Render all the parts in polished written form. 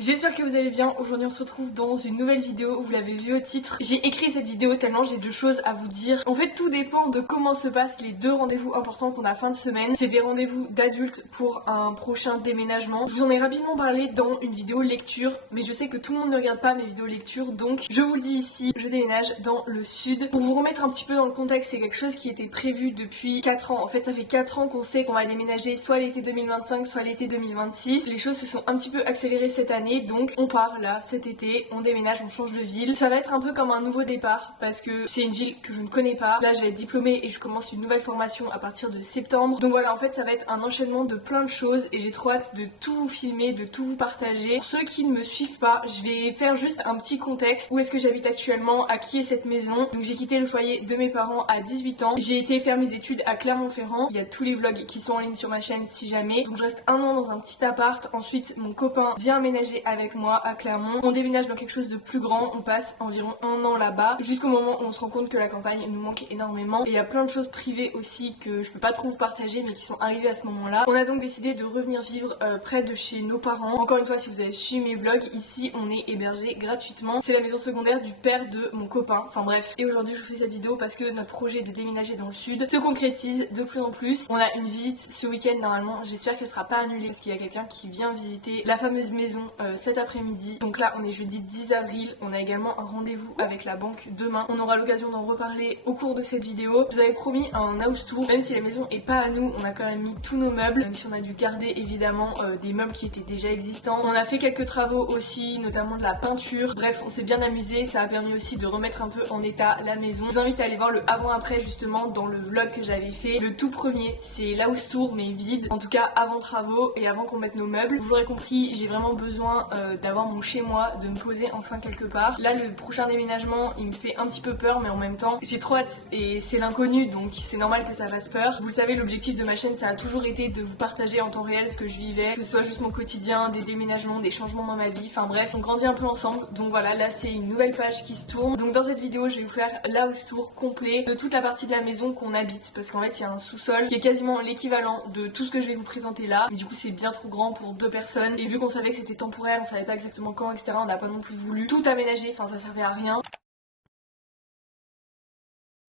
J'espère que vous allez bien. Aujourd'hui on se retrouve dans une nouvelle vidéo, vous l'avez vu au titre. J'ai écrit cette vidéo tellement j'ai deux choses à vous dire. En fait tout dépend de comment se passent les deux rendez-vous importants qu'on a fin de semaine. C'est des rendez-vous d'adultes pour un prochain déménagement. Je vous en ai rapidement parlé dans une vidéo lecture, mais je sais que tout le monde ne regarde pas mes vidéos lecture, donc je vous le dis ici, je déménage dans le sud. Pour vous remettre un petit peu dans le contexte, c'est quelque chose qui était prévu depuis 4 ans. En fait ça fait 4 ans qu'on sait qu'on va déménager soit l'été 2025, soit l'été 2026. Les choses se sont un petit peu accélérées cette année. Donc on part là cet été, on déménage, on change de ville. Ça va être un peu comme un nouveau départ parce que c'est une ville que je ne connais pas. Là je vais être diplômée et je commence une nouvelle formation à partir de septembre. Donc voilà, en fait ça va être un enchaînement de plein de choses et j'ai trop hâte de tout vous filmer, de tout vous partager. Pour ceux qui ne me suivent pas, je vais faire juste un petit contexte. Où est-ce que j'habite actuellement, à qui est cette maison. Donc j'ai quitté le foyer de mes parents à 18 ans. J'ai été faire mes études à Clermont-Ferrand. Il y a tous les vlogs qui sont en ligne sur ma chaîne si jamais. Donc je reste un an dans un petit appart. Ensuite mon copain vient aménager avec moi à Clermont. On déménage dans quelque chose de plus grand, on passe environ un an là-bas, jusqu'au moment où on se rend compte que la campagne nous manque énormément. Et il y a plein de choses privées aussi que je peux pas trop vous partager mais qui sont arrivées à ce moment-là. On a donc décidé de revenir vivre près de chez nos parents. Encore une fois, si vous avez suivi mes vlogs, ici on est hébergé gratuitement. C'est la maison secondaire du père de mon copain, enfin bref. Et aujourd'hui je vous fais cette vidéo parce que notre projet de déménager dans le sud se concrétise de plus en plus. On a une visite ce week-end normalement, j'espère qu'elle sera pas annulée parce qu'il y a quelqu'un qui vient visiter la fameuse maison cet après-midi. Donc là on est jeudi 10 avril, on a également un rendez-vous avec la banque demain. On aura l'occasion d'en reparler au cours de cette vidéo. Je vous avais promis un house tour, même si la maison est pas à nous, on a quand même mis tous nos meubles, même si on a dû garder évidemment des meubles qui étaient déjà existants. On a fait quelques travaux aussi, notamment de la peinture. Bref, on s'est bien amusé, ça a permis aussi de remettre un peu en état la maison. Je vous invite à aller voir le avant-après justement dans le vlog que j'avais fait. Le tout premier, c'est l'house tour mais vide, en tout cas avant travaux et avant qu'on mette nos meubles. Vous l'aurez compris, j'ai vraiment besoin d'avoir mon chez moi, de me poser enfin quelque part. Là le prochain déménagement il me fait un petit peu peur mais en même temps j'ai trop hâte et c'est l'inconnu donc c'est normal que ça fasse peur. Vous le savez, l'objectif de ma chaîne ça a toujours été de vous partager en temps réel ce que je vivais, que ce soit juste mon quotidien, des déménagements, des changements dans ma vie, enfin bref on grandit un peu ensemble. Donc voilà, là c'est une nouvelle page qui se tourne. Donc dans cette vidéo je vais vous faire l'house tour complet de toute la partie de la maison qu'on habite parce qu'en fait il y a un sous-sol qui est quasiment l'équivalent de tout ce que je vais vous présenter là, mais du coup c'est bien trop grand pour deux personnes et vu qu'on savait que c'était temporaire, on savait pas exactement quand, etc. On n'a pas non plus voulu tout aménager, enfin ça servait à rien.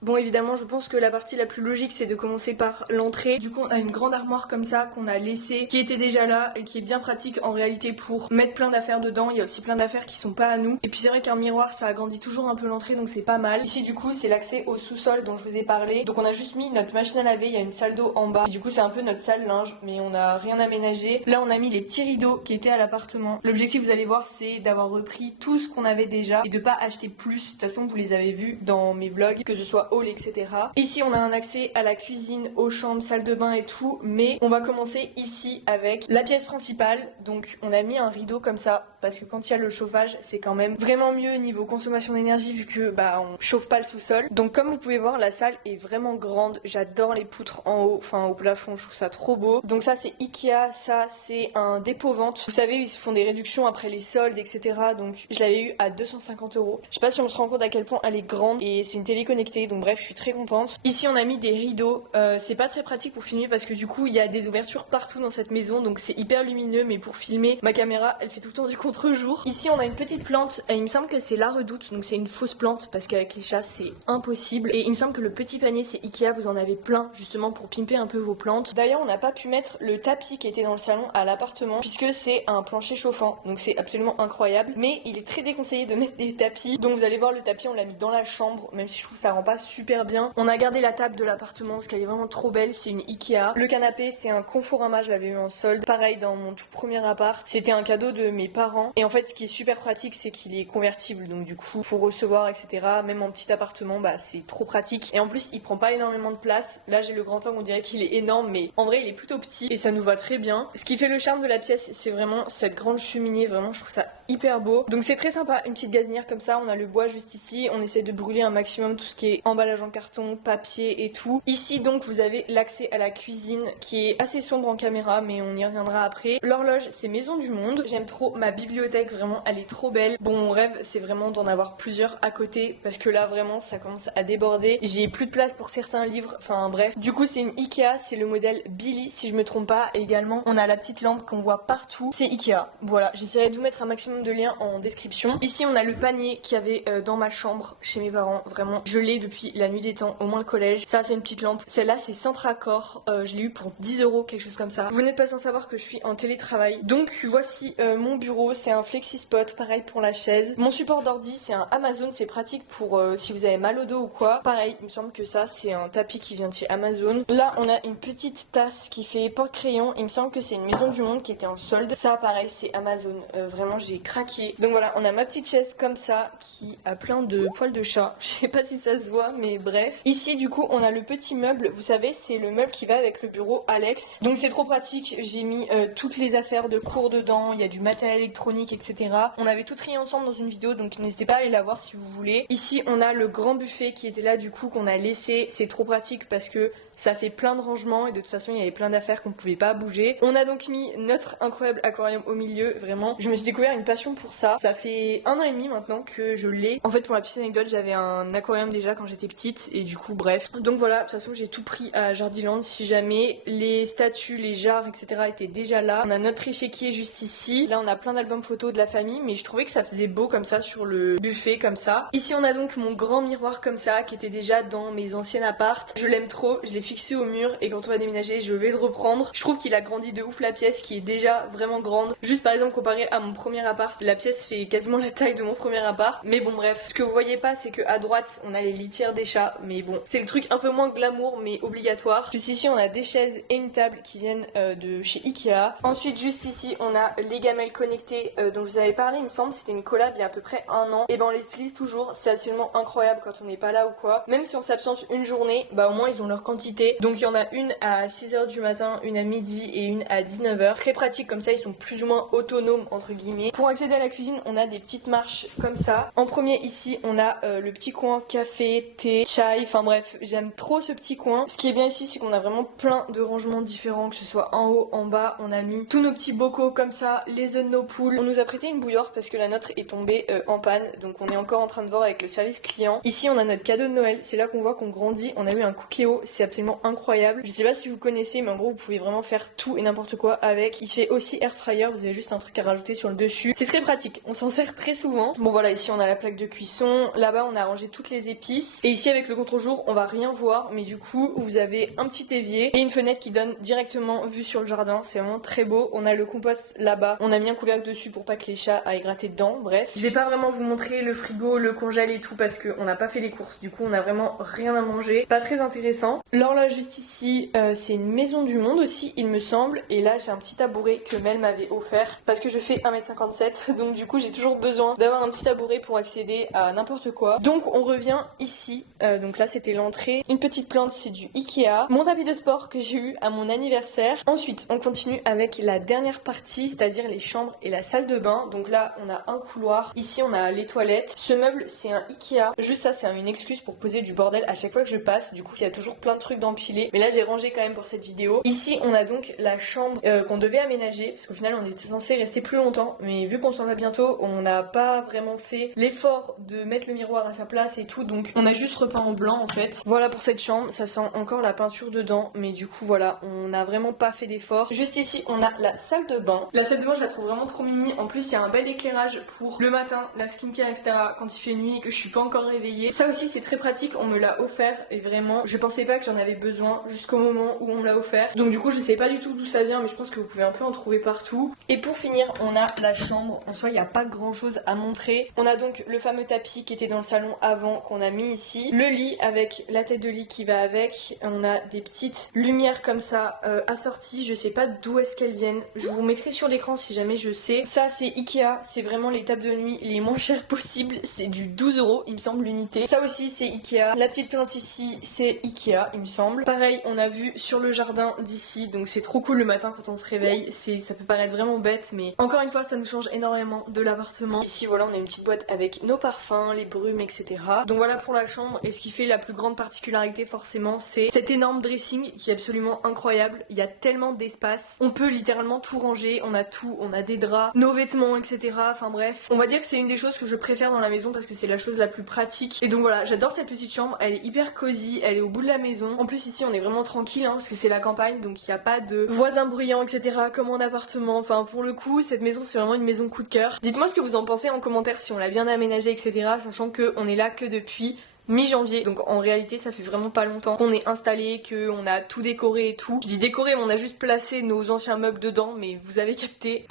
Bon évidemment je pense que la partie la plus logique c'est de commencer par l'entrée. Du coup on a une grande armoire comme ça qu'on a laissée, qui était déjà là et qui est bien pratique en réalité pour mettre plein d'affaires dedans. Il y a aussi plein d'affaires qui sont pas à nous. Et puis c'est vrai qu'un miroir ça agrandit toujours un peu l'entrée donc c'est pas mal. Ici du coup c'est l'accès au sous-sol dont je vous ai parlé. Donc on a juste mis notre machine à laver, il y a une salle d'eau en bas. Et du coup c'est un peu notre salle linge mais on a rien aménagé. Là on a mis les petits rideaux qui étaient à l'appartement. L'objectif vous allez voir c'est d'avoir repris tout ce qu'on avait déjà et de pas acheter plus. De toute façon vous les avez vus dans mes vlogs, que ce soit hall, etc. Ici on a un accès à la cuisine, aux chambres, salle de bain et tout, mais on va commencer ici avec la pièce principale. Donc on a mis un rideau comme ça parce que quand il y a le chauffage c'est quand même vraiment mieux niveau consommation d'énergie vu que on chauffe pas le sous-sol. Donc comme vous pouvez voir la salle est vraiment grande, j'adore les poutres en haut, enfin au plafond, je trouve ça trop beau. Donc ça c'est Ikea, ça c'est un dépôt vente. Vous savez ils font des réductions après les soldes etc. Donc je l'avais eu à 250 €. Je sais pas si on se rend compte à quel point elle est grande et c'est une télé connectée donc bref je suis très contente. Ici on a mis des rideaux, c'est pas très pratique pour filmer parce que du coup il y a des ouvertures partout dans cette maison donc c'est hyper lumineux mais pour filmer ma caméra elle fait tout le temps du contre-jour. Ici on a une petite plante et il me semble que c'est la redoute donc c'est une fausse plante parce qu'avec les chats c'est impossible et il me semble que le petit panier c'est Ikea, vous en avez plein justement pour pimper un peu vos plantes. D'ailleurs on n'a pas pu mettre le tapis qui était dans le salon à l'appartement puisque c'est un plancher chauffant donc c'est absolument incroyable mais il est très déconseillé de mettre des tapis donc vous allez voir le tapis on l'a mis dans la chambre même si je trouve que ça rend pas super bien. On a gardé la table de l'appartement parce qu'elle est vraiment trop belle, c'est une Ikea. Le canapé c'est un Conforama, je l'avais eu en solde. Pareil dans mon tout premier appart, c'était un cadeau de mes parents. Et en fait ce qui est super pratique c'est qu'il est convertible donc du coup faut recevoir etc. Même en petit appartement c'est trop pratique. Et en plus il prend pas énormément de place. Là j'ai le grand angle, on dirait qu'il est énorme mais en vrai il est plutôt petit et ça nous va très bien. Ce qui fait le charme de la pièce c'est vraiment cette grande cheminée, vraiment je trouve ça hyper beau. Donc c'est très sympa, une petite gazinière comme ça, on a le bois juste ici, on essaie de brûler un maximum tout ce qui est en bas emballage en carton, papier et tout. Ici donc vous avez l'accès à la cuisine qui est assez sombre en caméra mais on y reviendra après. L'horloge c'est Maison du Monde. J'aime trop ma bibliothèque, vraiment elle est trop belle. Bon mon rêve c'est vraiment d'en avoir plusieurs à côté parce que là vraiment ça commence à déborder. J'ai plus de place pour certains livres, enfin bref. Du coup c'est une Ikea, c'est le modèle Billy si je me trompe pas. Et également on a la petite lampe qu'on voit partout, c'est Ikea. Voilà, j'essaierai de vous mettre un maximum de liens en description. Ici on a le panier qu'il y avait dans ma chambre chez mes parents, vraiment je l'ai depuis la nuit des temps, au moins le collège. Ça c'est une petite lampe, celle-là c'est Centracor, je l'ai eu pour 10 €, quelque chose comme ça. Vous n'êtes pas sans savoir que je suis en télétravail. Donc voici mon bureau, c'est un FlexiSpot, pareil pour la chaise. Mon support d'ordi c'est un Amazon, c'est pratique pour si vous avez mal au dos ou quoi. Pareil, il me semble que ça c'est un tapis qui vient de chez Amazon. Là on a une petite tasse qui fait porte-crayon, il me semble que c'est une Maison du Monde qui était en solde. Ça pareil c'est Amazon, vraiment j'ai craqué. Donc voilà, on a ma petite chaise comme ça qui a plein de poils de chat. Je sais pas si ça se voit mais bref. Ici du coup on a le petit meuble, vous savez c'est le meuble qui va avec le bureau Alex. Donc c'est trop pratique, j'ai mis toutes les affaires de cours dedans, il y a du matériel électronique etc. On avait tout trié ensemble dans une vidéo donc n'hésitez pas à aller la voir si vous voulez. Ici on a le grand buffet qui était là du coup qu'on a laissé, c'est trop pratique parce que ça fait plein de rangements et de toute façon il y avait plein d'affaires qu'on pouvait pas bouger. On a donc mis notre incroyable aquarium au milieu, vraiment. Je me suis découvert une passion pour ça. Ça fait 1 an et demi maintenant que je l'ai. En fait pour la petite anecdote j'avais un aquarium déjà quand j'étais petite et du coup bref. Donc voilà, de toute façon j'ai tout pris à Jardiland si jamais. Les statues, les jarres etc étaient déjà là. On a notre échiquier juste ici. Là on a plein d'albums photos de la famille mais je trouvais que ça faisait beau comme ça sur le buffet comme ça. Ici on a donc mon grand miroir comme ça qui était déjà dans mes anciens apparts. Je l'aime trop, je l'ai fixé au mur et quand on va déménager je vais le reprendre. Je trouve qu'il a grandi de ouf la pièce qui est déjà vraiment grande. Juste par exemple comparé à mon premier appart, la pièce fait quasiment la taille de mon premier appart. Mais bon bref, ce que vous voyez pas c'est que à droite on a les litières des chats mais bon c'est le truc un peu moins glamour mais obligatoire. Juste ici on a des chaises et une table qui viennent de chez Ikea. Ensuite juste ici on a les gamelles connectées dont je vous avais parlé il me semble, c'était une collab il y a à peu près 1 an. Et ben on les utilise toujours, c'est absolument incroyable quand on n'est pas là ou quoi. Même si on s'absente une journée, bah au moins ils ont leur quantité. Donc il y en a une à 6 h du matin, une à midi et une à 19 h. Très pratique comme ça, ils sont plus ou moins autonomes entre guillemets. Pour accéder à la cuisine, on a des petites marches comme ça. En premier ici, on a le petit coin café, thé, chai, enfin bref, j'aime trop ce petit coin. Ce qui est bien ici, c'est qu'on a vraiment plein de rangements différents, que ce soit en haut, en bas, on a mis tous nos petits bocaux comme ça, les œufs de nos poules. On nous a prêté une bouilloire parce que la nôtre est tombée en panne, donc on est encore en train de voir avec le service client. Ici on a notre cadeau de Noël, c'est là qu'on voit qu'on grandit. On a eu un Cookéo, c'est absolument incroyable. Je sais pas si vous connaissez mais en gros vous pouvez vraiment faire tout et n'importe quoi avec. Il fait aussi air fryer, vous avez juste un truc à rajouter sur le dessus. C'est très pratique, on s'en sert très souvent. Bon voilà, ici on a la plaque de cuisson, là-bas on a rangé toutes les épices. Et ici avec le contre-jour on va rien voir mais du coup vous avez un petit évier et une fenêtre qui donne directement vue sur le jardin. C'est vraiment très beau. On a le compost là-bas, on a mis un couvercle dessus pour pas que les chats aillent gratter dedans. Bref, je vais pas vraiment vous montrer le frigo, le congèle et tout parce qu'on n'a pas fait les courses. Du coup on a vraiment rien à manger, c'est pas très intéressant. L'horloge juste ici c'est une Maison du Monde aussi il me semble. Et là j'ai un petit tabouret que Mel m'avait offert parce que je fais 1 m 57 donc du coup j'ai toujours besoin d'avoir un petit tabouret pour accéder à n'importe quoi. Donc on revient ici, donc là c'était l'entrée. Une petite plante, c'est du Ikea. Mon tapis de sport que j'ai eu à mon anniversaire. Ensuite on continue avec la dernière partie, c'est-à-dire les chambres et la salle de bain. Donc là on a un couloir, ici on a les toilettes. Ce meuble c'est un Ikea, juste ça c'est une excuse pour poser du bordel à chaque fois que je passe. Du coup il y a toujours plein de trucs d'empiler, mais là j'ai rangé quand même pour cette vidéo. Ici on a donc la chambre qu'on devait aménager parce qu'au final on était censé rester plus longtemps, mais vu qu'on s'en va bientôt on n'a pas vraiment fait l'effort de mettre le miroir à sa place et tout, donc on a juste repeint en blanc en fait. Voilà pour cette chambre, ça sent encore la peinture dedans, mais du coup voilà, on n'a vraiment pas fait d'effort. Juste ici on a la salle de bain. La salle de bain je la trouve vraiment trop mimi, en plus il y a un bel éclairage pour le matin, la skincare etc quand il fait nuit et que je suis pas encore réveillée. Ça aussi c'est très pratique, on me l'a offert et vraiment je pensais pas que j'en avais besoin jusqu'au moment où on me l'a offert. Donc du coup je sais pas du tout d'où ça vient mais je pense que vous pouvez un peu en trouver partout. Et pour finir on a la chambre, en soi il n'y a pas grand chose à montrer. On a donc le fameux tapis qui était dans le salon avant qu'on a mis ici. Le lit avec la tête de lit qui va avec. On a des petites lumières comme ça assorties, je sais pas d'où est-ce qu'elles viennent. Je vous mettrai sur l'écran si jamais je sais. Ça c'est Ikea, c'est vraiment les tables de nuit les moins chères possibles. C'est du 12 € il me semble l'unité. Ça aussi c'est Ikea. La petite plante ici c'est Ikea il me semble. ensemble. Pareil, on a vu sur le jardin d'ici, donc c'est trop cool le matin quand on se réveille. Ça peut paraître vraiment bête, mais encore une fois ça nous change énormément de l'appartement. Ici voilà, on a une petite boîte avec nos parfums, les brumes, etc. Donc voilà pour la chambre, et ce qui fait la plus grande particularité forcément, c'est cet énorme dressing qui est absolument incroyable. Il y a tellement d'espace, on peut littéralement tout ranger, on a tout, on a des draps, nos vêtements, etc. Enfin bref, on va dire que c'est une des choses que je préfère dans la maison parce que c'est la chose la plus pratique. Et donc voilà, j'adore cette petite chambre, elle est hyper cosy, elle est au bout de la maison. En plus ici on est vraiment tranquille parce que c'est la campagne, donc il n'y a pas de voisins bruyants, etc. comme en appartement. Enfin pour le coup, cette maison c'est vraiment une maison coup de cœur. Dites-moi ce que vous en pensez en commentaire, si on l'a bien aménagée, etc. Sachant qu'on est là que depuis mi-janvier, donc en réalité ça fait vraiment pas longtemps qu'on est installé, qu'on a tout décoré et tout. Je dis décoré, on a juste placé nos anciens meubles dedans, mais vous avez capté.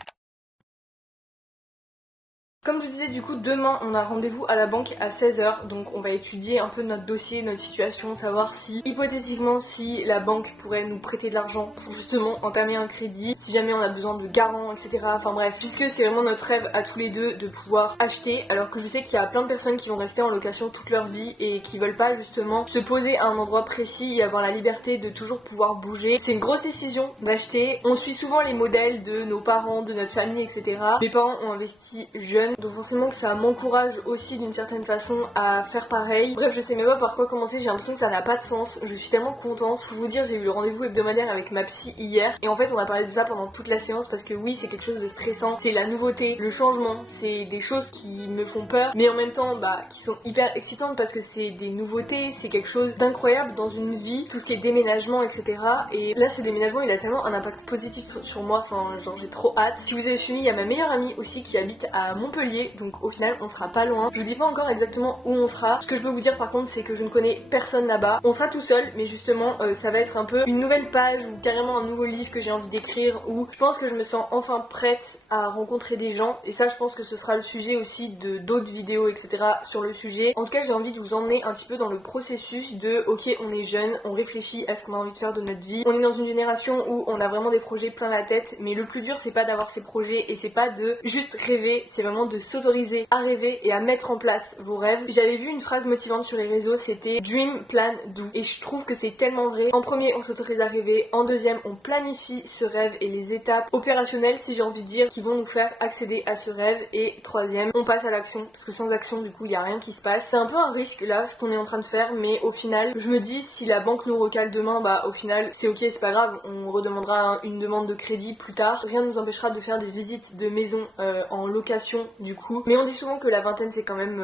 Comme je disais, du coup demain on a rendez-vous à la banque à 16h, donc on va étudier un peu notre dossier, notre situation, savoir si hypothétiquement si la banque pourrait nous prêter de l'argent pour justement entamer un crédit, si jamais on a besoin de garant, etc. Enfin bref, puisque c'est vraiment notre rêve à tous les deux de pouvoir acheter, alors que je sais qu'il y a plein de personnes qui vont rester en location toute leur vie et qui veulent pas justement se poser à un endroit précis et avoir la liberté de toujours pouvoir bouger. C'est une grosse décision d'acheter, on suit souvent les modèles de nos parents, de notre famille, etc. Mes parents ont investi jeunes, donc forcément que ça m'encourage aussi d'une certaine façon à faire pareil. Bref, je sais même pas par quoi commencer, j'ai l'impression que ça n'a pas de sens. Je suis tellement contente. Pour vous dire, j'ai eu le rendez-vous hebdomadaire avec ma psy hier et en fait on a parlé de ça pendant toute la séance parce que oui, c'est quelque chose de stressant, c'est la nouveauté, le changement, c'est des choses qui me font peur mais en même temps qui sont hyper excitantes parce que c'est des nouveautés, c'est quelque chose d'incroyable dans une vie, tout ce qui est déménagement, etc. Et là ce déménagement il a tellement un impact positif sur moi, enfin genre j'ai trop hâte. Si vous avez suivi, il y a ma meilleure amie aussi qui habite à Montpellier, donc au final on sera pas loin. Je vous dis pas encore exactement où on sera. Ce que je peux vous dire par contre c'est que je ne connais personne là-bas. On sera tout seul, mais justement ça va être un peu une nouvelle page ou carrément un nouveau livre que j'ai envie d'écrire, où je pense que je me sens enfin prête à rencontrer des gens, et ça je pense que ce sera le sujet aussi de d'autres vidéos, etc. sur le sujet. En tout cas j'ai envie de vous emmener un petit peu dans le processus de ok, on est jeune, on réfléchit à ce qu'on a envie de faire de notre vie, on est dans une génération où on a vraiment des projets plein la tête, mais le plus dur c'est pas d'avoir ces projets et c'est pas de juste rêver, c'est vraiment de s'autoriser à rêver et à mettre en place vos rêves. J'avais vu une phrase motivante sur les réseaux, c'était Dream, Plan, Do, et je trouve que c'est tellement vrai. En premier on s'autorise à rêver, en deuxième on planifie ce rêve et les étapes opérationnelles, si j'ai envie de dire, qui vont nous faire accéder à ce rêve, et troisième on passe à l'action, parce que sans action du coup il y a rien qui se passe. C'est un peu un risque là ce qu'on est en train de faire, mais au final je me dis si la banque nous recale demain, au final c'est ok, c'est pas grave, on redemandera une demande de crédit plus tard, rien ne nous empêchera de faire des visites de maison en location du coup. Mais on dit souvent que la vingtaine c'est quand même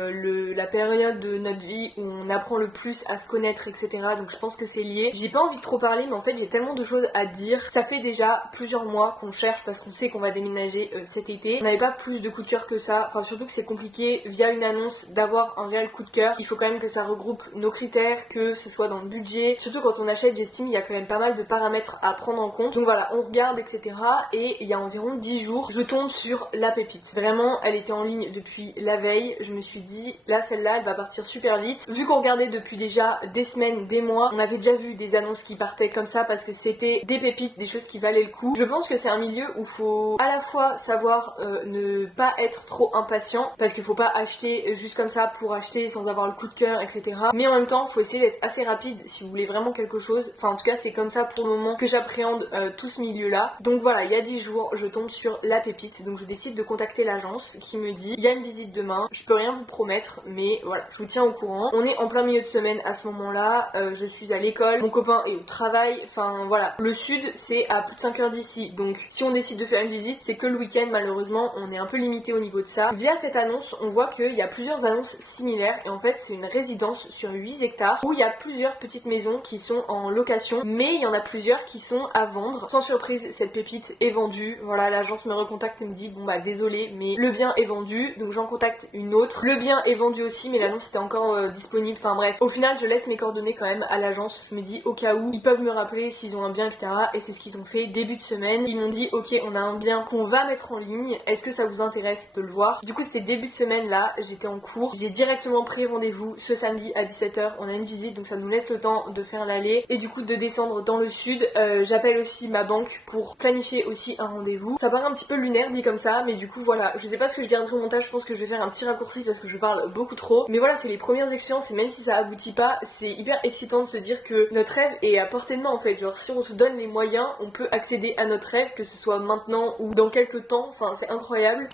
la période de notre vie où on apprend le plus à se connaître, etc. Donc je pense que c'est lié. J'ai pas envie de trop parler, mais en fait j'ai tellement de choses à dire. Ça fait déjà plusieurs mois qu'on cherche parce qu'on sait qu'on va déménager cet été. On n'avait pas plus de coup de cœur que ça, enfin surtout que c'est compliqué via une annonce d'avoir un réel coup de cœur. Il faut quand même que ça regroupe nos critères, que ce soit dans le budget. Surtout quand on achète, j'estime, il y a quand même pas mal de paramètres à prendre en compte. Donc voilà, on regarde, etc. Et il y a environ 10 jours, je tombe sur la pépite. Vraiment, elle était en ligne depuis la veille. Je me suis dit, là celle-là, elle va partir super vite. Vu qu'on regardait depuis déjà des semaines, des mois, on avait déjà vu des annonces qui partaient comme ça parce que c'était des pépites, des choses qui valaient le coup. Je pense que c'est un milieu où faut à la fois savoir ne pas être trop impatient, parce qu'il faut pas acheter juste comme ça pour acheter sans avoir le coup de cœur, etc. Mais en même temps, faut essayer d'être assez rapide si vous voulez vraiment quelque chose. Enfin en tout cas c'est comme ça pour le moment que j'appréhende tout ce milieu-là. Donc voilà, il y a 10 jours, je tombe sur la pépite, donc je décide de contacter l'agence qui me dit, il y a une visite demain, je peux rien vous promettre, mais voilà, je vous tiens au courant. On est en plein milieu de semaine à ce moment-là, je suis à l'école, mon copain est au travail, enfin voilà. Le sud c'est à plus de 5 heures d'ici, donc si on décide de faire une visite, c'est que le week-end malheureusement, on est un peu limité au niveau de ça. Via cette annonce, on voit qu'il y a plusieurs annonces similaires, et en fait c'est une résidence sur 8 hectares où il y a plusieurs petites maisons qui sont en location, mais il y en a plusieurs qui sont à vendre. Sans surprise, cette pépite est vendue. Voilà, l'agence me recontacte et me dit, bon bah désolé, mais le bien est vendu, donc j'en contacte une autre. Le bien est vendu aussi, mais l'annonce était encore disponible. Enfin bref, au final je laisse mes coordonnées quand même à l'agence. Je me dis au cas où, ils peuvent me rappeler s'ils ont un bien, etc. Et c'est ce qu'ils ont fait début de semaine. Ils m'ont dit, ok, on a un bien qu'on va mettre en ligne, est-ce que ça vous intéresse de le voir? Du coup c'était début de semaine là, j'étais en cours, j'ai directement pris rendez-vous ce samedi à 17h. On a une visite, donc ça nous laisse le temps de faire l'aller et du coup de descendre dans le sud. J'appelle aussi ma banque pour planifier aussi un rendez-vous. Ça paraît un petit peu lunaire dit comme ça, mais du coup voilà, je sais pas ce que je dis garderai au montage, je pense que je vais faire un petit raccourci parce que je parle beaucoup trop. Mais voilà, c'est les premières expériences et même si ça aboutit pas, c'est hyper excitant de se dire que notre rêve est à portée de main en fait. Genre si on se donne les moyens, on peut accéder à notre rêve, que ce soit maintenant ou dans quelques temps, enfin c'est incroyable.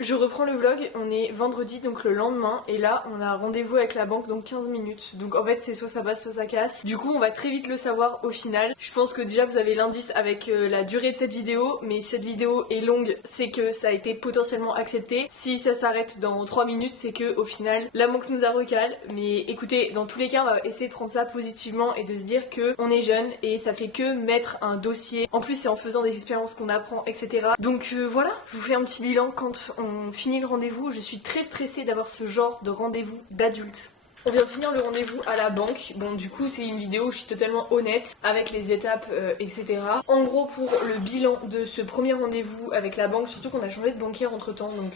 Je reprends le vlog, on est vendredi donc le lendemain et là on a rendez-vous avec la banque donc 15 minutes. Donc en fait c'est soit ça passe soit ça casse. Du coup on va très vite le savoir au final. Je pense que déjà vous avez l'indice avec la durée de cette vidéo, mais si cette vidéo est longue c'est que ça a été potentiellement accepté. Si ça s'arrête dans 3 minutes c'est que au final la banque nous a recalé. Mais écoutez, dans tous les cas on va essayer de prendre ça positivement et de se dire que on est jeune et ça fait que mettre un dossier. En plus c'est en faisant des expériences qu'on apprend, etc. Donc voilà, je vous fais un petit bilan quand on finit le rendez-vous. Je suis très stressée d'avoir ce genre de rendez-vous d'adulte. On vient de finir le rendez-vous à la banque. Bon du coup c'est une vidéo où je suis totalement honnête avec les étapes etc. En gros pour le bilan de ce premier rendez-vous avec la banque, surtout qu'on a changé de banquière entre temps, donc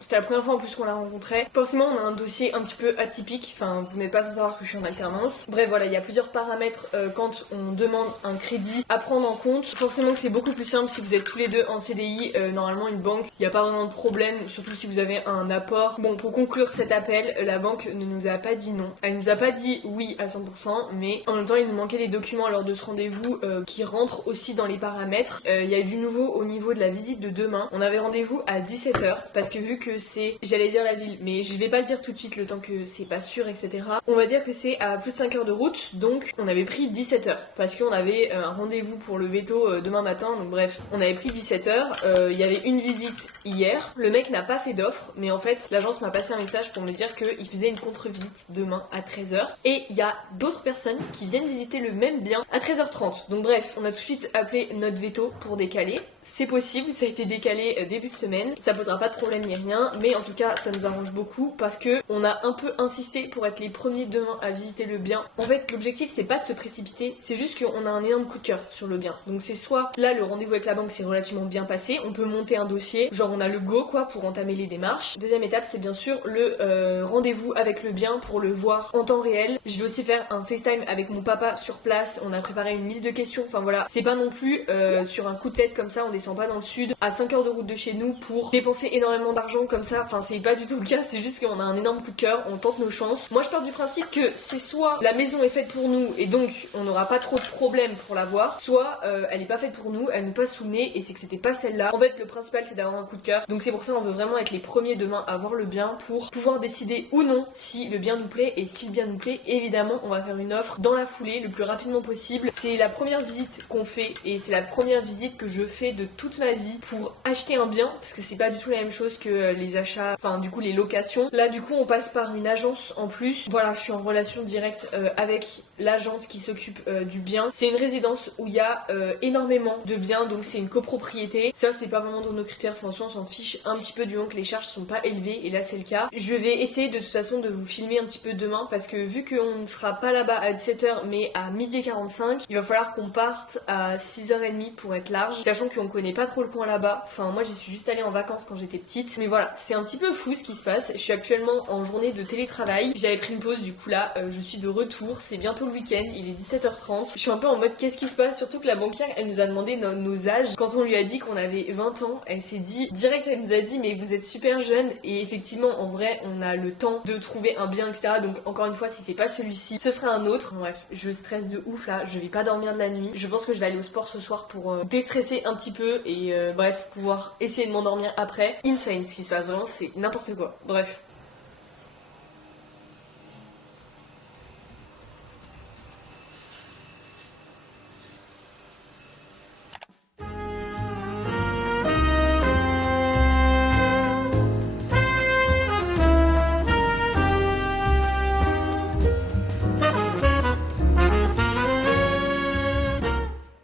c'était la première fois en plus qu'on l'a rencontré. Forcément on a un dossier un petit peu atypique, enfin vous n'êtes pas sans savoir que je suis en alternance. Bref voilà, il y a plusieurs paramètres quand on demande un crédit à prendre en compte. Forcément que c'est beaucoup plus simple si vous êtes tous les deux en CDI, normalement une banque, il n'y a pas vraiment de problème, surtout si vous avez un apport. Bon pour conclure cet appel, la banque ne nous a pas dit non. Elle nous a pas dit oui à 100%, mais en même temps il nous manquait des documents lors de ce rendez-vous qui rentrent aussi dans les paramètres. Il y a eu du nouveau au niveau de la visite de demain. On avait rendez-vous à 17h parce que vu que c'est, j'allais dire la ville, mais je vais pas le dire tout de suite le temps que c'est pas sûr, etc. On va dire que c'est à plus de 5 heures de route, donc on avait pris 17h parce qu'on avait un rendez-vous pour le veto demain matin, donc bref, on avait pris 17h. Il y avait une visite hier, le mec n'a pas fait d'offre, mais en fait l'agence m'a passé un message pour me dire qu'il faisait une contre-visite demain à 13h et il y a d'autres personnes qui viennent visiter le même bien à 13h30. Donc bref, on a tout de suite appelé notre veto pour décaler. C'est possible, ça a été décalé début de semaine, ça posera pas de problème ni rien, mais en tout cas ça nous arrange beaucoup parce que on a un peu insisté pour être les premiers demain à visiter le bien. En fait l'objectif c'est pas de se précipiter, c'est juste qu'on a un énorme coup de cœur sur le bien. Donc c'est soit là le rendez-vous avec la banque s'est relativement bien passé, on peut monter un dossier, genre on a le go quoi pour entamer les démarches. Deuxième étape c'est bien sûr le rendez-vous avec le bien pour le voir en temps réel. Je vais aussi faire un FaceTime avec mon papa sur place, on a préparé une liste de questions, enfin voilà, c'est pas non plus sur un coup de tête comme ça, on descend pas dans le sud à 5 heures de route de chez nous pour dépenser énormément d'argent comme ça, enfin c'est pas du tout le cas, c'est juste qu'on a un énorme coup de cœur, on tente nos chances. Moi je pars du principe que c'est soit la maison est faite pour nous et donc on n'aura pas trop de problèmes pour la voir, soit elle est pas faite pour nous, elle nous passe sous le nez et c'est que c'était pas celle-là. En fait le principal c'est d'avoir un coup de cœur, donc c'est pour ça on veut vraiment être les premiers demain à voir le bien pour pouvoir décider ou non si le bien nous plaît, et si le bien nous plaît évidemment on va faire une offre dans la foulée le plus rapidement possible. C'est la première visite qu'on fait et c'est la première visite que je fais de toute ma vie pour acheter un bien parce que c'est pas du tout la même chose que les achats, enfin du coup les locations. Là du coup on passe par une agence en plus. Voilà, je suis en relation directe avec l'agente qui s'occupe du bien. C'est une résidence où il y a énormément de biens, donc c'est une copropriété. Ça c'est pas vraiment dans nos critères, franchement on s'en fiche un petit peu du moment que les charges sont pas élevées et là c'est le cas. Je vais essayer de toute façon de vous filmer un petit peu demain parce que vu qu'on ne sera pas là-bas à 17h mais à 12h45, il va falloir qu'on parte à 6h30 pour être large, sachant qu'on connaît pas trop le coin là-bas. Enfin moi j'y suis juste allée en vacances quand j'étais petite, mais voilà, c'est un petit peu fou ce qui se passe. Je suis actuellement en journée de télétravail, j'avais pris une pause, du coup là je suis de retour, c'est bientôt le week-end, il est 17h30. Je suis un peu en mode qu'est-ce qui se passe, surtout que la banquière elle nous a demandé nos âges. Quand on lui a dit qu'on avait 20 ans, elle s'est dit direct, elle nous a dit mais vous êtes super jeune, et effectivement en vrai on a le temps de trouver un bien, etc. Donc encore une fois si c'est pas celui-ci ce sera un autre. Bref, je stresse de ouf là, je vais pas dormir de la nuit. Je pense que je vais aller au sport ce soir pour déstresser un petit peu et bref pouvoir essayer de m'endormir après. Insane ce qui se passe, vraiment c'est n'importe quoi. Bref.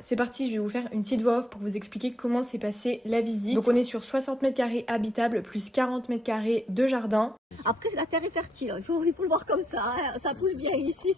C'est parti, je vais vous faire une petite voix off pour vous expliquer comment s'est passée la visite. Donc on est sur 60 mètres carrés habitables plus 40 mètres carrés de jardin. Après la terre est fertile, il faut le voir comme ça, hein. Ça pousse bien ici.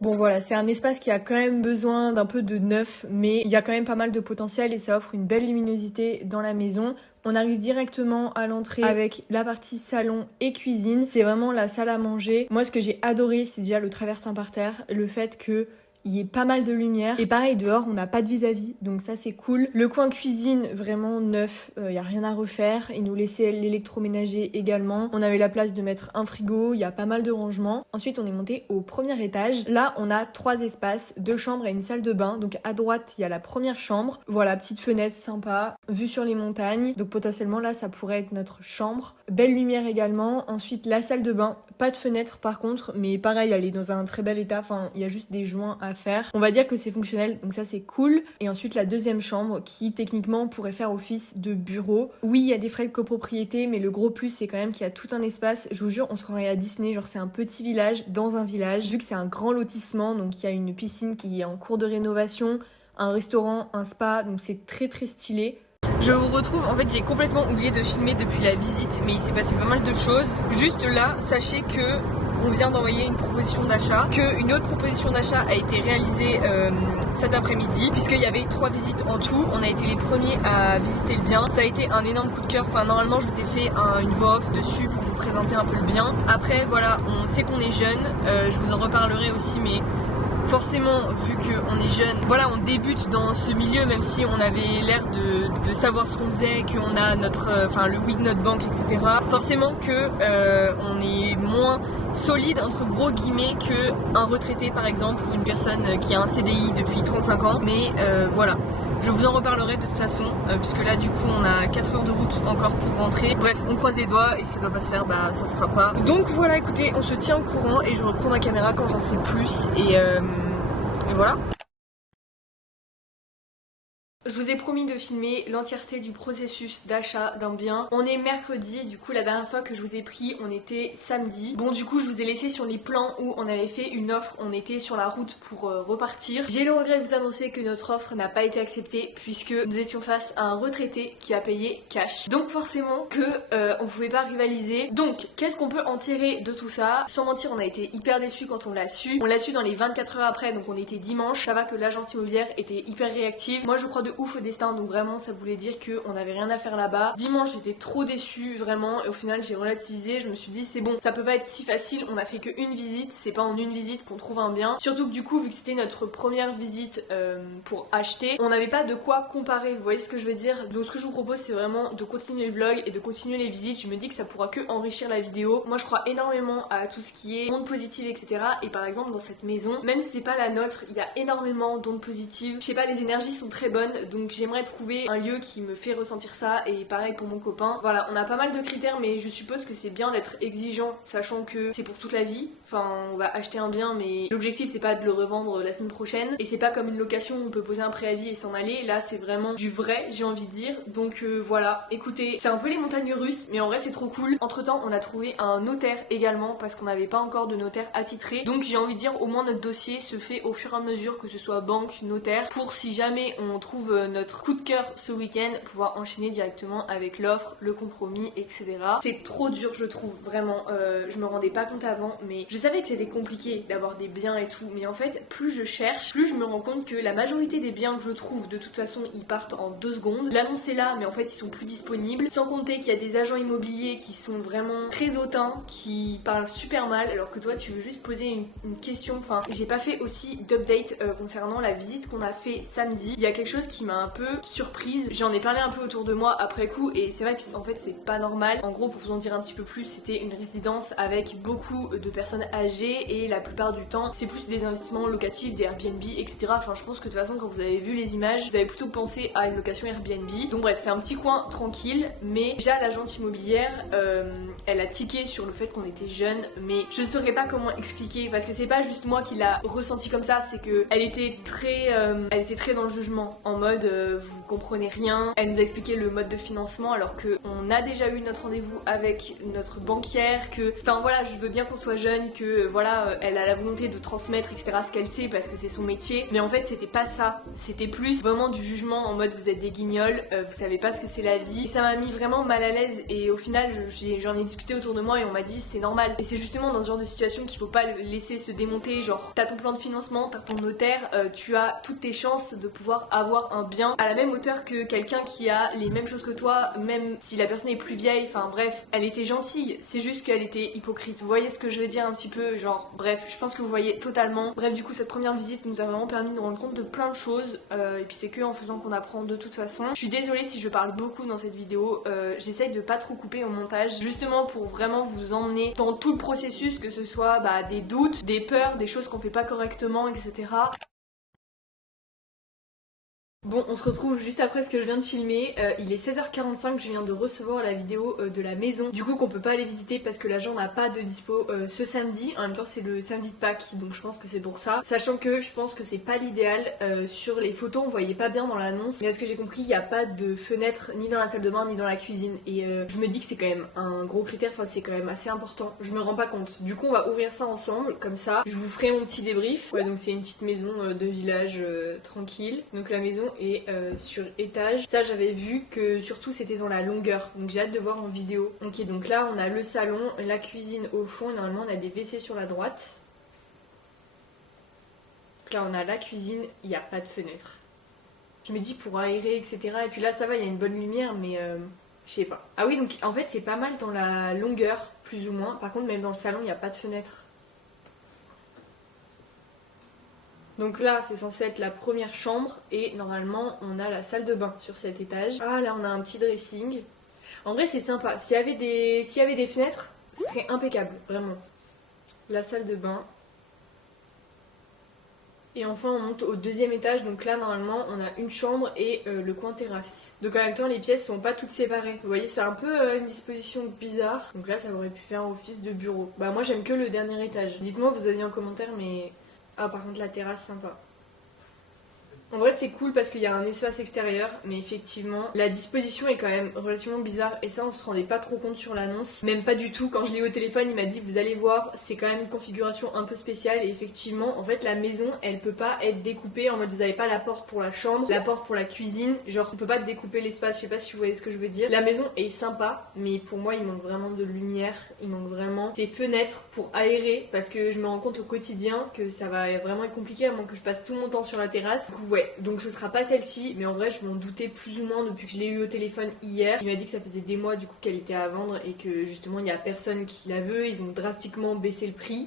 Bon voilà, c'est un espace qui a quand même besoin d'un peu de neuf, mais il y a quand même pas mal de potentiel et ça offre une belle luminosité dans la maison. On arrive directement à l'entrée avec la partie salon et cuisine. C'est vraiment la salle à manger. Moi ce que j'ai adoré c'est déjà le travertin par terre, le fait que il y ait pas mal de lumière. Et pareil, dehors, on n'a pas de vis-à-vis, donc ça c'est cool. Le coin cuisine, vraiment neuf, y a rien à refaire. Ils nous laissaient l'électroménager également. On avait la place de mettre un frigo, il y a pas mal de rangements. Ensuite, on est monté au premier étage. Là, on a 3 espaces, 2 chambres et une salle de bain. Donc à droite, il y a la première chambre. Voilà, petite fenêtre sympa, vue sur les montagnes. Donc potentiellement là, ça pourrait être notre chambre. Belle lumière également. Ensuite, la salle de bain, pas de fenêtre par contre, mais pareil, elle est dans un très bel état. Enfin, il y a juste des joints à faire. On va dire que c'est fonctionnel, donc ça c'est cool. Et ensuite la deuxième chambre qui techniquement pourrait faire office de bureau. Oui, il y a des frais de copropriété, mais le gros plus c'est quand même qu'il y a tout un espace. Je vous jure, on se croirait à Disney, genre c'est un petit village dans un village. Vu que c'est un grand lotissement, donc il y a une piscine qui est en cours de rénovation, un restaurant, un spa, donc c'est très très stylé. Je vous retrouve, en fait j'ai complètement oublié de filmer depuis la visite, mais il s'est passé pas mal de choses. Juste là, sachez que on vient d'envoyer une proposition d'achat, qu'une autre proposition d'achat a été réalisée cet après-midi, puisqu'il y avait 3 visites en tout. On a été les premiers à visiter le bien. Ça a été un énorme coup de cœur. Enfin, normalement, je vous ai fait une voix off dessus pour vous présenter un peu le bien. Après, voilà, on sait qu'on est jeune. Je vous en reparlerai aussi, mais forcément, vu qu'on est jeune, voilà, on débute dans ce milieu, même si on avait l'air de savoir ce qu'on faisait, qu'on a le oui de notre banque, etc. Forcément que on est moins solide entre gros guillemets qu'un retraité par exemple, ou une personne qui a un CDI depuis 35 ans. Mais voilà. Je vous en reparlerai de toute façon, puisque là du coup on a 4 heures de route encore pour rentrer. Bref, on croise les doigts et si ça doit pas se faire, bah ça se fera pas. Donc voilà, écoutez, on se tient au courant et je reprends ma caméra quand j'en sais plus et voilà. Je vous ai promis de filmer l'entièreté du processus d'achat d'un bien. On est mercredi, du coup la dernière fois que je vous ai pris, on était samedi. Bon, du coup je vous ai laissé sur les plans où on avait fait une offre, on était sur la route pour repartir. J'ai le regret de vous annoncer que notre offre n'a pas été acceptée puisque nous étions face à un retraité qui a payé cash. Donc forcément que on pouvait pas rivaliser. Donc qu'est-ce qu'on peut en tirer de tout ça? Sans mentir, on a été hyper déçus quand on l'a su. On l'a su dans les 24 heures après, donc on était dimanche. Ça va que l'agente immobilière était hyper réactive. Moi je crois de ouf au destin, donc vraiment ça voulait dire qu'on n'avait rien à faire là-bas. Dimanche j'étais trop déçue vraiment et au final j'ai relativisé, je me suis dit c'est bon, ça peut pas être si facile, on a fait qu'une visite, c'est pas en une visite qu'on trouve un bien. Surtout que du coup vu que c'était notre première visite pour acheter, on n'avait pas de quoi comparer, vous voyez ce que je veux dire. Donc ce que je vous propose c'est vraiment de continuer le vlog et de continuer les visites. Je me dis que ça pourra que enrichir la vidéo. Moi je crois énormément à tout ce qui est ondes positives, etc. Et par exemple dans cette maison, même si c'est pas la nôtre, il y a énormément d'ondes positives. Je sais pas, les énergies sont très bonnes, donc j'aimerais trouver un lieu qui me fait ressentir ça, et pareil pour mon copain. Voilà, on a pas mal de critères, mais je suppose que c'est bien d'être exigeant, sachant que c'est pour toute la vie. Enfin, on va acheter un bien, mais l'objectif c'est pas de le revendre la semaine prochaine, et c'est pas comme une location où on peut poser un préavis et s'en aller. Là c'est vraiment du vrai, j'ai envie de dire. Donc voilà, écoutez, c'est un peu les montagnes russes, mais en vrai c'est trop cool. Entre temps on a trouvé un notaire également, parce qu'on n'avait pas encore de notaire attitré. Donc j'ai envie de dire, au moins notre dossier se fait au fur et à mesure, que ce soit banque, notaire, pour si jamais on trouve notre coup de cœur ce week-end, pouvoir enchaîner directement avec l'offre, le compromis, etc. C'est trop dur je trouve, vraiment. Je me rendais pas compte avant, mais je savais que c'était compliqué d'avoir des biens et tout, mais en fait plus je cherche, plus je me rends compte que la majorité des biens que je trouve, de toute façon ils partent en 2 secondes. L'annonce est là, mais en fait ils sont plus disponibles. Sans compter qu'il y a des agents immobiliers qui sont vraiment très hautains, qui parlent super mal, alors que toi tu veux juste poser une question. Enfin, j'ai pas fait aussi d'update concernant la visite qu'on a fait samedi. Il y a quelque chose qui m'a un peu surprise. J'en ai parlé un peu autour de moi après coup, et c'est vrai qu'en fait c'est pas normal. En gros, pour vous en dire un petit peu plus, c'était une résidence avec beaucoup de personnes âgées, et la plupart du temps c'est plus des investissements locatifs, des Airbnb, etc. Enfin, je pense que de toute façon quand vous avez vu les images, vous avez plutôt pensé à une location Airbnb. Donc bref, c'est un petit coin tranquille, mais déjà l'agente immobilière elle a tiqué sur le fait qu'on était jeunes, mais je ne saurais pas comment expliquer, parce que c'est pas juste moi qui l'a ressenti comme ça, c'est que elle était très dans le jugement, en mode vous comprenez rien. Elle nous a expliqué le mode de financement alors que on a déjà eu notre rendez-vous avec notre banquière, que enfin voilà, je veux bien qu'on soit jeune, que voilà, elle a la volonté de transmettre, etc., ce qu'elle sait parce que c'est son métier, mais en fait c'était pas ça, c'était plus vraiment du jugement en mode vous êtes des guignols, vous savez pas ce que c'est la vie. Et ça m'a mis vraiment mal à l'aise, et au final j'en ai discuté autour de moi et on m'a dit c'est normal. Et c'est justement dans ce genre de situation qu'il faut pas le laisser se démonter. Genre t'as ton plan de financement, t'as ton notaire, tu as toutes tes chances de pouvoir avoir un bien à à la même hauteur que quelqu'un qui a les mêmes choses que toi, même si la personne est plus vieille, enfin bref, elle était gentille, c'est juste qu'elle était hypocrite. Vous voyez ce que je veux dire un petit peu, genre bref, je pense que vous voyez totalement. Bref, du coup cette première visite nous a vraiment permis de nous rendre compte de plein de choses, et puis c'est que en faisant qu'on apprend de toute façon. Je suis désolée si je parle beaucoup dans cette vidéo, j'essaye de pas trop couper au montage, justement pour vraiment vous emmener dans tout le processus, que ce soit des doutes, des peurs, des choses qu'on fait pas correctement, etc. Bon, on se retrouve juste après ce que je viens de filmer, il est 16h45, je viens de recevoir la vidéo de la maison, du coup qu'on peut pas aller visiter parce que l'agent n'a pas de dispo ce samedi, en même temps c'est le samedi de Pâques, donc je pense que c'est pour ça, sachant que je pense que c'est pas l'idéal, sur les photos on voyait pas bien dans l'annonce, mais à ce que j'ai compris il n'y a pas de fenêtre ni dans la salle de bain ni dans la cuisine, et je me dis que c'est quand même un gros critère, enfin c'est quand même assez important, je me rends pas compte, du coup on va ouvrir ça ensemble, comme ça je vous ferai mon petit débrief. Ouais, donc c'est une petite maison de village tranquille, donc la maison et sur étage. Ça j'avais vu que surtout c'était dans la longueur, donc j'ai hâte de voir en vidéo. Ok, donc là on a le salon, la cuisine au fond, et normalement on a des WC sur la droite. Donc là on a la cuisine, il n'y a pas de fenêtre. Je me dis pour aérer etc, et puis là ça va, il y a une bonne lumière, mais je sais pas. Ah oui, donc en fait c'est pas mal dans la longueur plus ou moins, par contre même dans le salon il n'y a pas de fenêtre. Donc là c'est censé être la première chambre et normalement on a la salle de bain sur cet étage. Ah là on a un petit dressing. En vrai c'est sympa, s'il y avait des fenêtres, ce serait impeccable, vraiment. La salle de bain. Et enfin on monte au deuxième étage, donc là normalement on a une chambre et le coin terrasse. Donc en même temps les pièces sont pas toutes séparées. Vous voyez c'est un peu une disposition bizarre. Donc là ça aurait pu faire office de bureau. Bah moi j'aime que le dernier étage. Dites-moi vous aviez en commentaire mais... Ah par contre la terrasse sympa. En vrai c'est cool parce qu'il y a un espace extérieur, mais effectivement la disposition est quand même relativement bizarre et ça on se rendait pas trop compte sur l'annonce, même pas du tout. Quand je l'ai eu au téléphone il m'a dit vous allez voir, c'est quand même une configuration un peu spéciale et effectivement en fait la maison elle peut pas être découpée en mode vous avez pas la porte pour la chambre, la porte pour la cuisine, genre on peut pas découper l'espace, je sais pas si vous voyez ce que je veux dire. La maison est sympa mais pour moi il manque vraiment de lumière, il manque vraiment ces fenêtres pour aérer parce que je me rends compte au quotidien que ça va vraiment être compliqué à moins que je passe tout mon temps sur la terrasse. Ouais, donc ce sera pas celle-ci, mais en vrai je m'en doutais plus ou moins depuis que je l'ai eu au téléphone hier. Il m'a dit que ça faisait des mois du coup qu'elle était à vendre et que justement il y a personne qui la veut, ils ont drastiquement baissé le prix.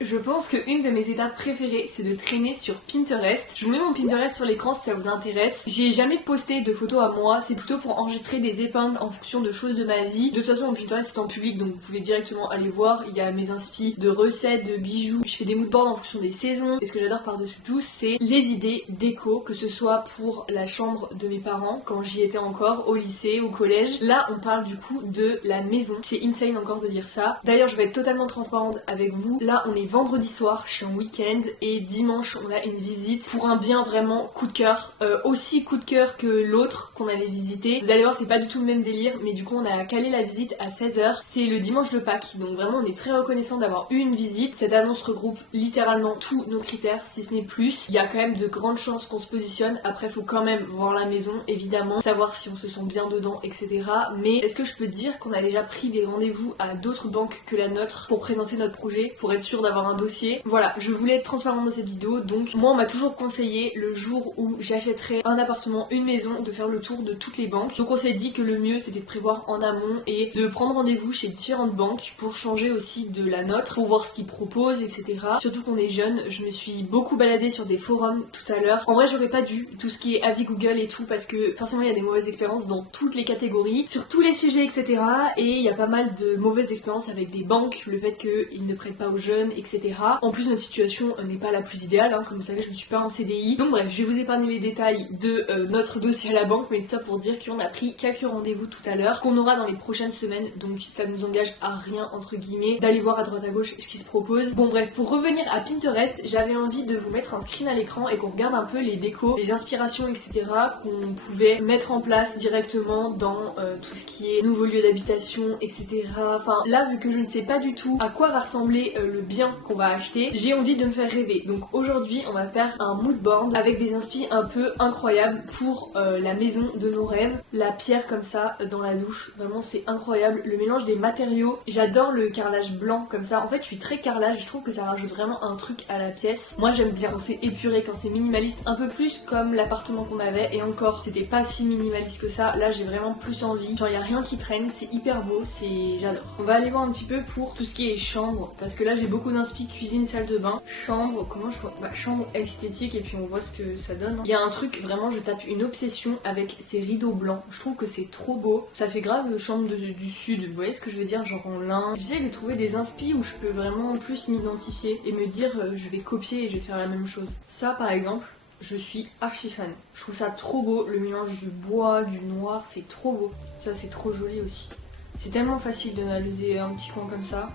Je pense qu'une de mes étapes préférées c'est de traîner sur Pinterest. Je vous mets mon Pinterest sur l'écran si ça vous intéresse. J'ai jamais posté de photos à moi, c'est plutôt pour enregistrer des épingles en fonction de choses de ma vie. De toute façon mon Pinterest est en public donc vous pouvez directement aller voir. Il y a mes inspi de recettes, de bijoux. Je fais des moodboards en fonction des saisons. Et ce que j'adore par-dessus tout c'est les idées déco, que ce soit pour la chambre de mes parents quand j'y étais encore, au lycée, au collège. Là on parle du coup de la maison. C'est insane encore de dire ça. D'ailleurs je vais être totalement transparente avec vous. Là on est vendredi soir, je suis en week-end et dimanche on a une visite pour un bien vraiment coup de cœur, aussi coup de cœur que l'autre qu'on avait visité. Vous allez voir c'est pas du tout le même délire mais du coup on a calé la visite à 16h, c'est le dimanche de Pâques donc vraiment on est très reconnaissant d'avoir eu une visite. Cette annonce regroupe littéralement tous nos critères si ce n'est plus. Il y a quand même de grandes chances qu'on se positionne, après faut quand même voir la maison évidemment, savoir si on se sent bien dedans etc. Mais est-ce que je peux dire qu'on a déjà pris des rendez-vous à d'autres banques que la nôtre pour présenter notre projet, pour être sûr d'avoir un dossier. Voilà, je voulais être transparente dans cette vidéo, donc moi on m'a toujours conseillé le jour où j'achèterais un appartement, une maison, de faire le tour de toutes les banques. Donc on s'est dit que le mieux c'était de prévoir en amont et de prendre rendez-vous chez différentes banques pour changer aussi de la nôtre, pour voir ce qu'ils proposent, etc. Surtout qu'on est jeune, je me suis beaucoup baladée sur des forums tout à l'heure. En vrai j'aurais pas dû, tout ce qui est avis Google et tout, parce que forcément il y a des mauvaises expériences dans toutes les catégories, sur tous les sujets, etc. Et il y a pas mal de mauvaises expériences avec des banques, le fait qu'ils ne prêtent pas aux jeunes, etc. En plus notre situation n'est pas la plus idéale, hein. Comme vous savez je ne suis pas en CDI. Donc bref, je vais vous épargner les détails de notre dossier à la banque, mais ça pour dire qu'on a pris quelques rendez-vous tout à l'heure, qu'on aura dans les prochaines semaines, donc ça nous engage à rien entre guillemets, d'aller voir à droite à gauche ce qui se propose. Bon bref, pour revenir à Pinterest, j'avais envie de vous mettre un screen à l'écran et qu'on regarde un peu les décos, les inspirations, etc. qu'on pouvait mettre en place directement dans tout ce qui est nouveaux lieux d'habitation, etc. Enfin là, vu que je ne sais pas du tout à quoi va ressembler le bien qu'on va acheter, j'ai envie de me faire rêver. Donc aujourd'hui on va faire un mood board avec des inspi un peu incroyables pour la maison de nos rêves. La pierre comme ça dans la douche, vraiment c'est incroyable. Le mélange des matériaux, j'adore le carrelage blanc comme ça. En fait je suis très carrelage, je trouve que ça rajoute vraiment un truc à la pièce. Moi j'aime bien quand c'est épuré, quand c'est minimaliste, un peu plus comme l'appartement qu'on avait, et encore c'était pas si minimaliste que ça. Là j'ai vraiment plus envie, genre y a rien qui traîne, c'est hyper beau, j'adore. On va aller voir un petit peu pour tout ce qui est chambre, parce que là j'ai beaucoup d'inspi cuisine, salle de bain, chambre, comment je vois, bah, chambre esthétique, et puis on voit ce que ça donne. Il y a un truc vraiment, je tape une obsession avec ces rideaux blancs, je trouve que c'est trop beau, ça fait grave chambre du sud, vous voyez ce que je veux dire, genre en lin. J'essaie de trouver des inspi où je peux vraiment plus m'identifier et me dire je vais copier et je vais faire la même chose. Ça par exemple, je suis archi fan. Je trouve ça trop beau, le mélange du bois, du noir, c'est trop beau. Ça c'est trop joli aussi. C'est tellement facile de réaliser un petit coin comme ça.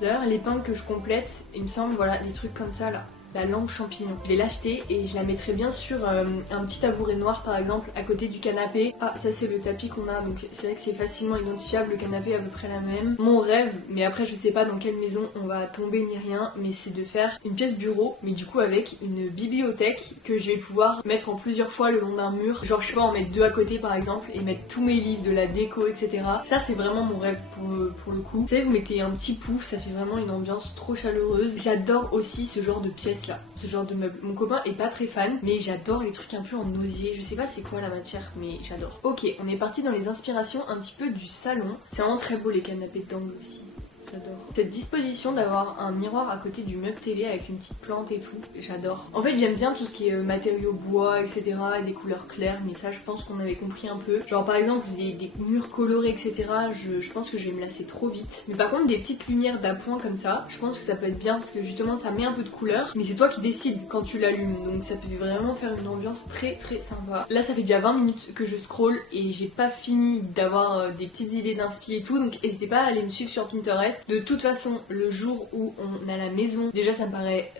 D'ailleurs les pins que je complète, il me semble, voilà, des trucs comme ça là. La lampe champignon. Je vais l'acheter et je la mettrai bien sur un petit tabouret noir par exemple à côté du canapé. Ah ça c'est le tapis qu'on a, donc c'est vrai que c'est facilement identifiable, le canapé est à peu près la même. Mon rêve, mais après je sais pas dans quelle maison on va tomber ni rien, mais c'est de faire une pièce bureau, mais du coup avec une bibliothèque que je vais pouvoir mettre en plusieurs fois le long d'un mur. Genre je sais pas, en mettre deux à côté par exemple et mettre tous mes livres, de la déco, etc. Ça c'est vraiment mon rêve pour le coup. Vous savez, vous mettez un petit pouf, ça fait vraiment une ambiance trop chaleureuse. J'adore aussi ce genre de pièce là, ce genre de meuble. Mon copain est pas très fan, mais j'adore les trucs un peu en osier. Je sais pas c'est quoi la matière, mais j'adore. Ok, on est parti dans les inspirations un petit peu du salon. C'est vraiment très beau les canapés d'angle aussi. J'adore. Cette disposition d'avoir un miroir à côté du meuble télé avec une petite plante et tout, j'adore. En fait j'aime bien tout ce qui est matériaux bois, etc. et des couleurs claires, mais ça je pense qu'on avait compris un peu. Genre par exemple des murs colorés, etc. Je pense que je vais me lasser trop vite. Mais par contre des petites lumières d'appoint comme ça, je pense que ça peut être bien parce que justement ça met un peu de couleur. Mais c'est toi qui décides quand tu l'allumes, donc ça peut vraiment faire une ambiance très très sympa. Là ça fait déjà 20 minutes que je scroll et j'ai pas fini d'avoir des petites idées d'inspi et tout, donc n'hésitez pas à aller me suivre sur Pinterest. De toute façon, le jour où on a la maison, déjà ça me paraît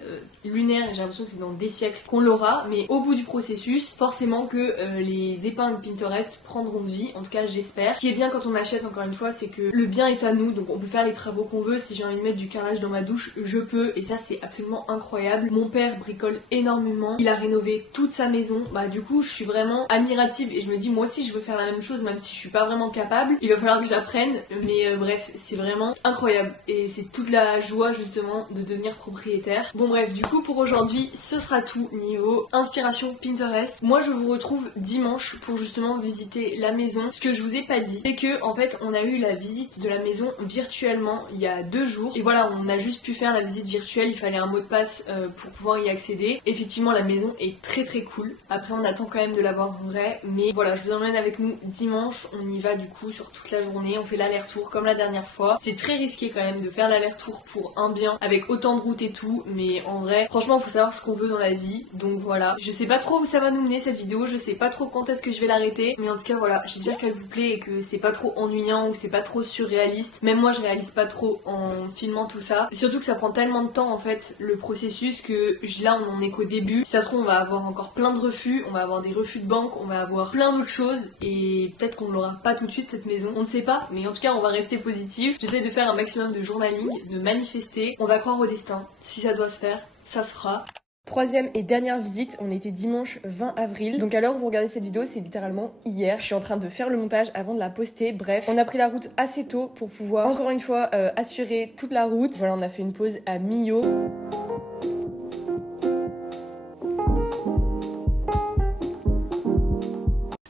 lunaire et j'ai l'impression que c'est dans des siècles qu'on l'aura, mais au bout du processus, forcément que les épingles Pinterest prendront vie, en tout cas j'espère. Ce qui est bien quand on achète, encore une fois, c'est que le bien est à nous, donc on peut faire les travaux qu'on veut. Si j'ai envie de mettre du carrelage dans ma douche, je peux, et ça c'est absolument incroyable. Mon père bricole énormément, il a rénové toute sa maison, bah du coup je suis vraiment admirative et je me dis moi aussi je veux faire la même chose, même si je suis pas vraiment capable, il va falloir que j'apprenne, mais bref, c'est vraiment incroyable. Et c'est toute la joie justement de devenir propriétaire. Bon bref, du coup pour aujourd'hui ce sera tout niveau inspiration Pinterest. Moi je vous retrouve dimanche pour justement visiter la maison. Ce que je vous ai pas dit, c'est que en fait on a eu la visite de la maison virtuellement il y a 2 jours. Et voilà, on a juste pu faire la visite virtuelle, il fallait un mot de passe pour pouvoir y accéder. Effectivement la maison est très très cool. Après on attend quand même de la voir en vrai. Mais voilà, je vous emmène avec nous dimanche. On y va du coup sur toute la journée. On fait l'aller-retour comme la dernière fois. C'est très risqué quand même de faire l'aller-retour pour un bien avec autant de routes et tout, mais en vrai franchement faut savoir ce qu'on veut dans la vie, donc voilà. Je sais pas trop où ça va nous mener cette vidéo, je sais pas trop quand est-ce que je vais l'arrêter, mais en tout cas voilà, j'espère qu'elle vous plaît et que c'est pas trop ennuyant ou c'est pas trop surréaliste. Même moi je réalise pas trop en filmant tout ça, et surtout que ça prend tellement de temps en fait le processus que là on en est qu'au début. Si ça se trouve on va avoir encore plein de refus, on va avoir des refus de banque, on va avoir plein d'autres choses et peut-être qu'on ne l'aura pas tout de suite cette maison, on ne sait pas, mais en tout cas on va rester positif. J'essaie de faire un maximum de journaling, de manifester, on va croire au destin, si ça doit se faire, ça se fera. Troisième et dernière visite, on était dimanche 20 avril, donc à l'heure où vous regardez cette vidéo c'est littéralement hier. Je suis en train de faire le montage avant de la poster, bref on a pris la route assez tôt pour pouvoir encore une fois assurer toute la route. Voilà, on a fait une pause à Millau.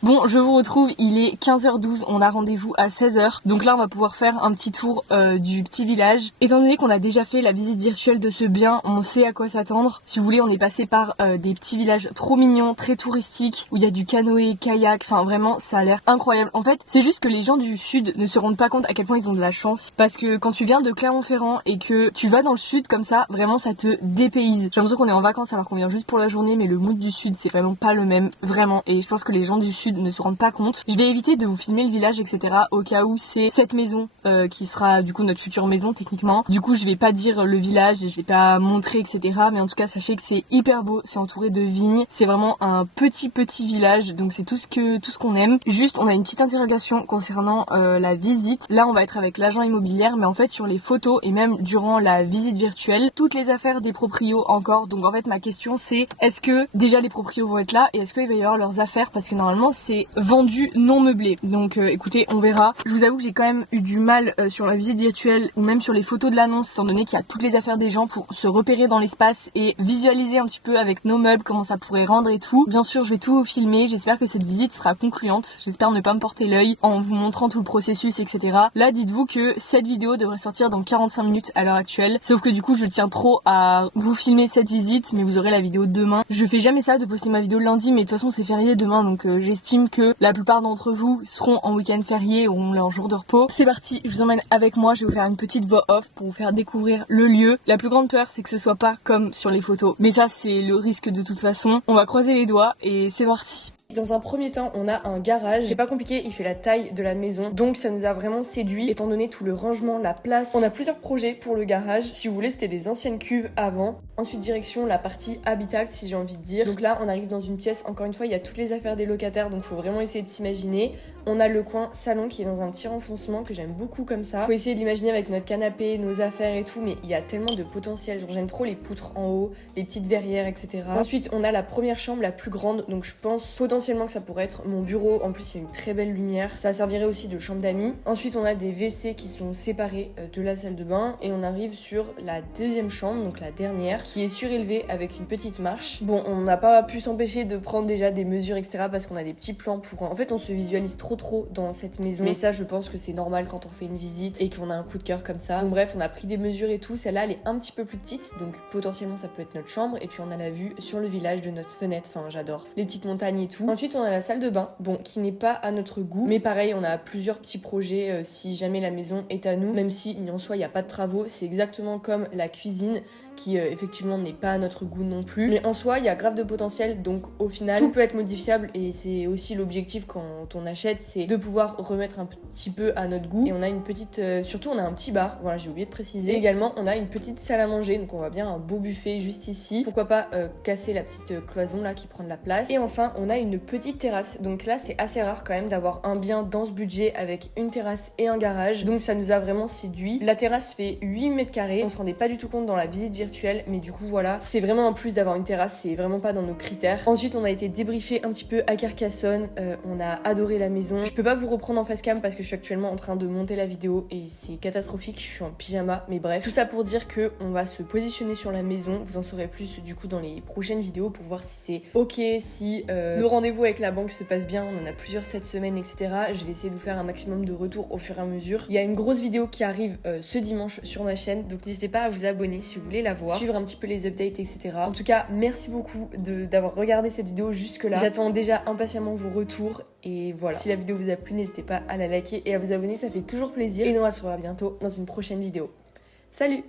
Bon, je vous retrouve, il est 15h12, on a rendez-vous à 16h. Donc là, on va pouvoir faire un petit tour du petit village. Étant donné qu'on a déjà fait la visite virtuelle de ce bien, on sait à quoi s'attendre. Si vous voulez, on est passé par des petits villages trop mignons, très touristiques, où il y a du canoë, kayak, enfin vraiment, ça a l'air incroyable. En fait, c'est juste que les gens du sud ne se rendent pas compte à quel point ils ont de la chance. Parce que quand tu viens de Clermont-Ferrand et que tu vas dans le sud comme ça, vraiment ça te dépayse. J'ai l'impression qu'on est en vacances alors qu'on vient juste pour la journée, mais le mood du sud, c'est vraiment pas le même, vraiment. Et je pense que les gens du sud d'habitude ne se rendent pas compte. Je vais éviter de vous filmer le village, etc. au cas où c'est cette maison qui sera du coup notre future maison techniquement. Du coup je vais pas dire le village et je vais pas montrer, etc. Mais en tout cas sachez que c'est hyper beau, c'est entouré de vignes, c'est vraiment un petit village, donc c'est tout ce qu'on aime. Juste on a une petite interrogation concernant la visite. Là on va être avec l'agent immobilier, mais en fait sur les photos et même durant la visite virtuelle, toutes les affaires des proprios encore. Donc en fait ma question c'est, est-ce que déjà les proprios vont être là et est-ce qu'il va y avoir leurs affaires, parce que normalement c'est vendu non meublé. Donc écoutez, on verra. Je vous avoue que j'ai quand même eu du mal sur la visite virtuelle ou même sur les photos de l'annonce, étant donné qu'il y a toutes les affaires des gens, pour se repérer dans l'espace et visualiser un petit peu avec nos meubles comment ça pourrait rendre et tout. Bien sûr je vais tout vous filmer, j'espère que cette visite sera concluante, j'espère ne pas me porter l'œil en vous montrant tout le processus, etc. Là dites-vous que cette vidéo devrait sortir dans 45 minutes à l'heure actuelle, sauf que du coup je tiens trop à vous filmer cette visite, mais vous aurez la vidéo demain. Je fais jamais ça de poster ma vidéo le lundi, mais de toute façon c'est férié demain, donc j'estime que la plupart d'entre vous seront en week-end férié ou en jour de repos. C'est parti, je vous emmène avec moi, je vais vous faire une petite voix off pour vous faire découvrir le lieu. La plus grande peur c'est que ce soit pas comme sur les photos, mais ça c'est le risque de toute façon. On va croiser les doigts et c'est parti. Dans un premier temps, on a un garage. C'est pas compliqué, il fait la taille de la maison. Donc ça nous a vraiment séduit, étant donné tout le rangement, la place. On a plusieurs projets pour le garage. Si vous voulez, c'était des anciennes cuves avant. Ensuite, direction la partie habitable, si j'ai envie de dire. Donc là, on arrive dans une pièce. Encore une fois, il y a toutes les affaires des locataires, donc faut vraiment essayer de s'imaginer. On a le coin salon qui est dans un petit renfoncement que j'aime beaucoup comme ça. Faut essayer de l'imaginer avec notre canapé, nos affaires et tout, mais il y a tellement de potentiel. Genre j'aime trop les poutres en haut, les petites verrières, etc. Ensuite, on a la première chambre, la plus grande, donc je pense potentiellement que ça pourrait être mon bureau. En plus, il y a une très belle lumière. Ça servirait aussi de chambre d'amis. Ensuite, on a des WC qui sont séparés de la salle de bain et on arrive sur la deuxième chambre, donc la dernière, qui est surélevée avec une petite marche. Bon, on n'a pas pu s'empêcher de prendre déjà des mesures, etc. parce qu'on a des petits plans pour... En fait, on se visualise trop dans cette maison. Mais ça, je pense que c'est normal quand on fait une visite et qu'on a un coup de cœur comme ça. Donc bref, on a pris des mesures et tout. Celle-là, elle est un petit peu plus petite, donc potentiellement ça peut être notre chambre. Et puis on a la vue sur le village de notre fenêtre. Enfin, j'adore les petites montagnes et tout. Ensuite, on a la salle de bain, bon, qui n'est pas à notre goût, mais pareil, on a plusieurs petits projets si jamais la maison est à nous, même si en soi il n'y a pas de travaux. C'est exactement comme la cuisine qui effectivement n'est pas à notre goût non plus, mais en soi il y a grave de potentiel, donc au final tout peut être modifiable et c'est aussi l'objectif quand on achète, c'est de pouvoir remettre un petit peu à notre goût. Et on a une petite, surtout on a un petit bar, voilà, j'ai oublié de préciser. Et également on a une petite salle à manger, donc on voit bien un beau buffet juste ici, pourquoi pas casser la petite cloison là qui prend de la place. Et enfin on a une petite terrasse, donc là c'est assez rare quand même d'avoir un bien dans ce budget avec une terrasse et un garage, donc ça nous a vraiment séduit. La terrasse fait 8 mètres carrés, on se rendait pas du tout compte dans la visite virtuelle, mais du coup voilà, c'est vraiment un plus d'avoir une terrasse, c'est vraiment pas dans nos critères. Ensuite on a été débriefé un petit peu à Carcassonne, on a adoré la maison. Je peux pas vous reprendre en face cam parce que je suis actuellement en train de monter la vidéo et c'est catastrophique, je suis en pyjama, mais bref, tout ça pour dire que on va se positionner sur la maison. Vous en saurez plus du coup dans les prochaines vidéos pour voir si c'est ok, si nos rendez-vous avec la banque se passent bien. On en a plusieurs cette semaine, etc. Je vais essayer de vous faire un maximum de retours au fur et à mesure. Il y a une grosse vidéo qui arrive ce dimanche sur ma chaîne, donc n'hésitez pas à vous abonner si vous voulez la voir, suivre un petit peu les updates, etc. En tout cas, merci beaucoup d'avoir regardé cette vidéo jusque là. J'attends déjà impatiemment vos retours et voilà. Si la vidéo vous a plu, n'hésitez pas à la liker et à vous abonner, ça fait toujours plaisir. Et nous on se revoit bientôt dans une prochaine vidéo. Salut!